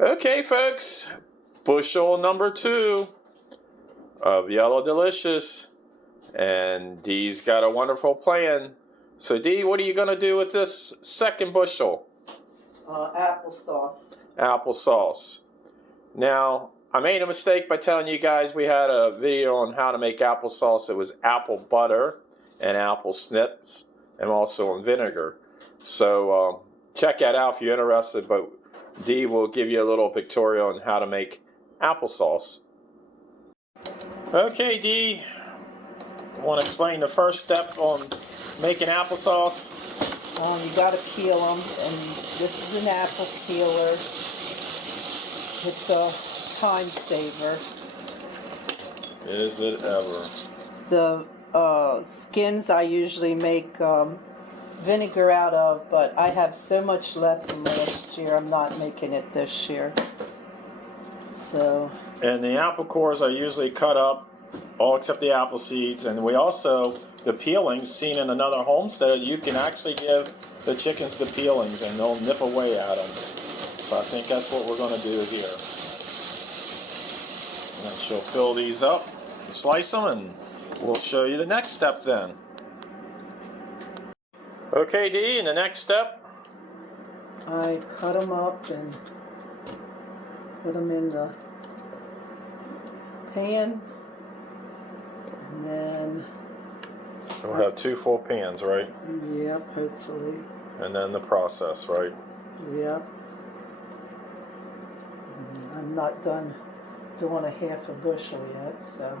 Okay, folks, bushel number 2 of Yellow Delicious, and Dee's got a wonderful plan. So Dee, what are you going to do with this second bushel? Applesauce. Applesauce. Now, I made a mistake by telling you guys we had a video on how to make applesauce. It was apple butter and apple snips, and also on vinegar. So check that out if you're interested, but Dee will give you a little pictorial on how to make applesauce. Okay, Dee, I want to explain the first step on making applesauce. You got to peel them, and this is an apple peeler. It's a time saver. Is it ever? The skins I usually make vinegar out of, but I have so much left from last year, I'm not making it this year. So. And the apple cores are usually cut up, all except the apple seeds. And we also, the peelings, seen in another homestead, you can actually give the chickens the peelings and they'll nip away at them. So I think that's what we're going to do here. And then she'll fill these up, slice them, and we'll show you the next step then. Okay, Dee, and the next step? I cut them up and put them in the pan, and then We'll have 2 full pans, right? Yep, hopefully. And then the process, right? Yep. I'm not done doing a half a bushel yet, so.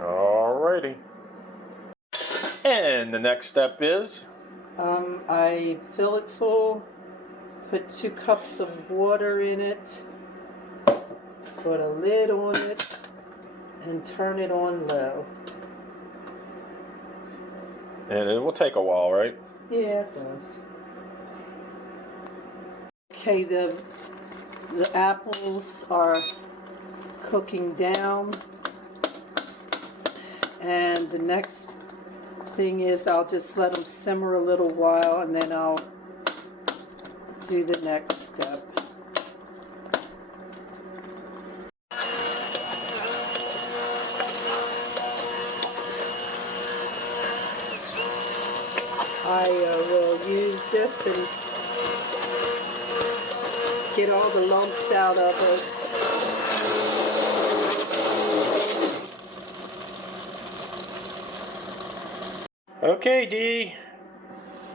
Alrighty. And the next step is? I fill it full, put 2 cups of water in it, put a lid on it, and turn it on low. And it will take a while, right? Yeah, it does. Okay, the apples are cooking down, and the next thing is I'll just let them simmer a little while, and then I'll do the next step. I will use this and get all the lumps out of it. Okay, Dee.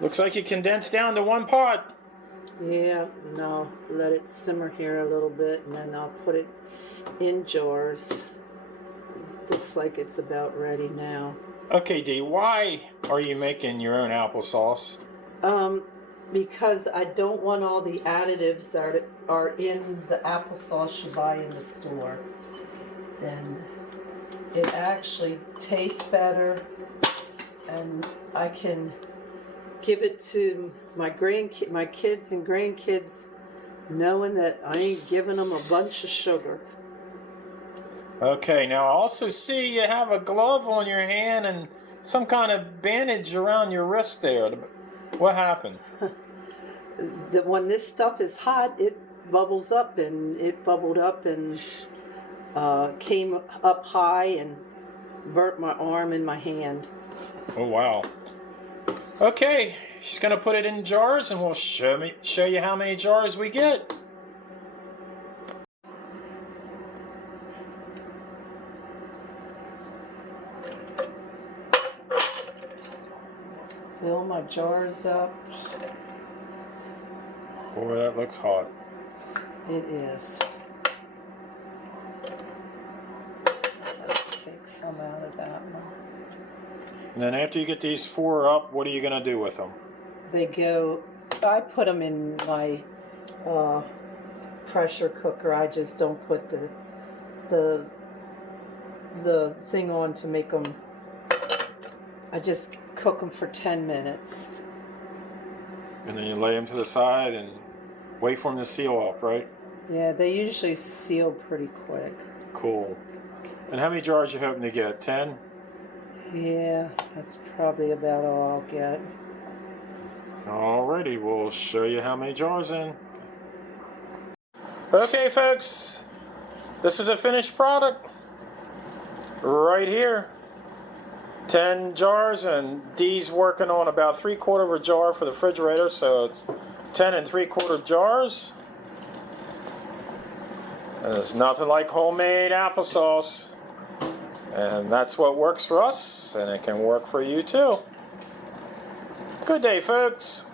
Looks like you condensed down to 1 pot. Yeah, and I'll let it simmer here a little bit, and then I'll put it in jars. Looks like it's about ready now. Okay, Dee, why are you making your own applesauce? Because I don't want all the additives that are in the applesauce you buy in the store. And it actually tastes better, and I can give it to my kids and grandkids, knowing that I ain't giving them a bunch of sugar. Okay, now I also see you have a glove on your hand and some kind of bandage around your wrist there. What happened? When this stuff is hot, it bubbles up, and it bubbled up and came up high and burnt my arm and my hand. Oh, wow. Okay, she's going to put it in jars, and we'll show you how many jars we get. Fill my jars up. Boy, that looks hot. It is. Let's take some out of that one. And then after you get these 4 up, what are you going to do with them? I put them in my pressure cooker. I just don't put the thing on to make them. I just cook them for 10 minutes. And then you lay them to the side and wait for them to seal up, right? Yeah, they usually seal pretty quick. Cool. And how many jars you hoping to get? 10? Yeah, that's probably about all I'll get. Alrighty, we'll show you how many jars in. Okay, folks, this is a finished product right here. 10 jars, and Dee's working on about 3/4 of a jar for the refrigerator, so it's 10 3/4 jars. And there's nothing like homemade applesauce, and that's what works for us, and it can work for you too. Good day, folks.